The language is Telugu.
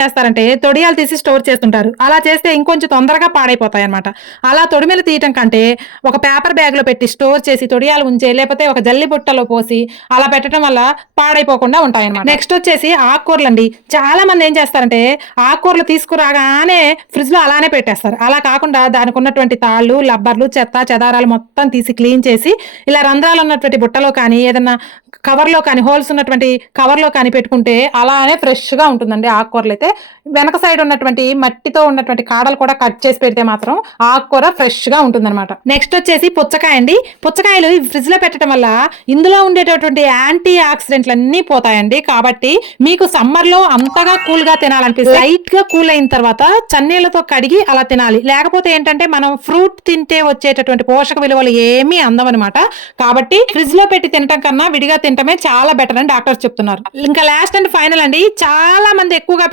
చేస్తారంటే తొడియాలు తీసి స్టోర్ చేస్తుంటారు. అలా చేస్తే ఇంకొంచెం తొందరగా పాడైపోతాయన్నమాట. అలా తొడిమెలు తీయటం కంటే ఒక పేపర్ బ్యాగ్‌లో పెట్టి స్టోర్ చేసి తొడియాలు ఉంచే లేకపోతే ఒక జల్లి బుట్టలో పోసి అలా పెట్టడం వల్ల పాడైపోకుండా ఉంటాయన్నమాట. నెక్స్ట్ వచ్చేసి ఆకుకూరలండి. చాలా మంది ఏం చేస్తారంటే ఆకుకూరలు తీసుకురాగానే ఫ్రిడ్జ్‌లో అలానే పెట్టేస్తారు. అలా కాకుండా దానికి ఉన్నటువంటి తాళ్ళు, లబ్బర్లు, చెత్త, చెదారాలు మొత్తం తీసి క్లీన్ చేసి ఇలా రంధ్రాలు ఉన్నటువంటి బుట్టలో కానీ ఏదన్నా కవర్‌లో కానీ హోల్స్ ఉన్నటువంటి కవర్‌లో కానీ పెట్టుకుంటే అలానే ఫ్రెష్‌గా ఉంటుందండి ఆకుకూరలైతే. వెనక సైడ్ ఉన్నటువంటి మట్టితో ఉన్నటువంటి కాడలు కూడా కట్ చేసి పెడితే మాత్రం ఆకుకూర ఫ్రెష్‌గా ఉంటుందన్నమాట. నెక్స్ట్ వచ్చేసి పుచ్చకాయ అండి. పుచ్చకాయలు ఫ్రిడ్జ్‌లో పెట్టడం వల్ల ఇందులో ఉండేటటువంటి యాంటీ ఆక్సిడెంట్‌లన్నీ పోతాయండి. కాబట్టి మీకు సమ్మర్‌లో అంతగా కూల్‌గా తినాలనిపిస్తే లైట్‌గా కూల్ అయిన తర్వాత చన్నీళ్లతో కడిగి అలా తినాలి. లేకపోతే ఏంటంటే మనం ఫ్రూట్ తింటే వచ్చేటటువంటి పోషక విలువలు ఏమీ అందవన్నమాట. కాబట్టి ఫ్రిడ్జ్‌లో పెట్టి తినటం కన్నా విడిగా తినటమే చాలా బెటర్ అని డాక్టర్స్ చెప్తున్నారు. ఇంకా లాస్ట్ అండ్ ఫైనల్ అండి. చాలా మంది ఎక్కువగా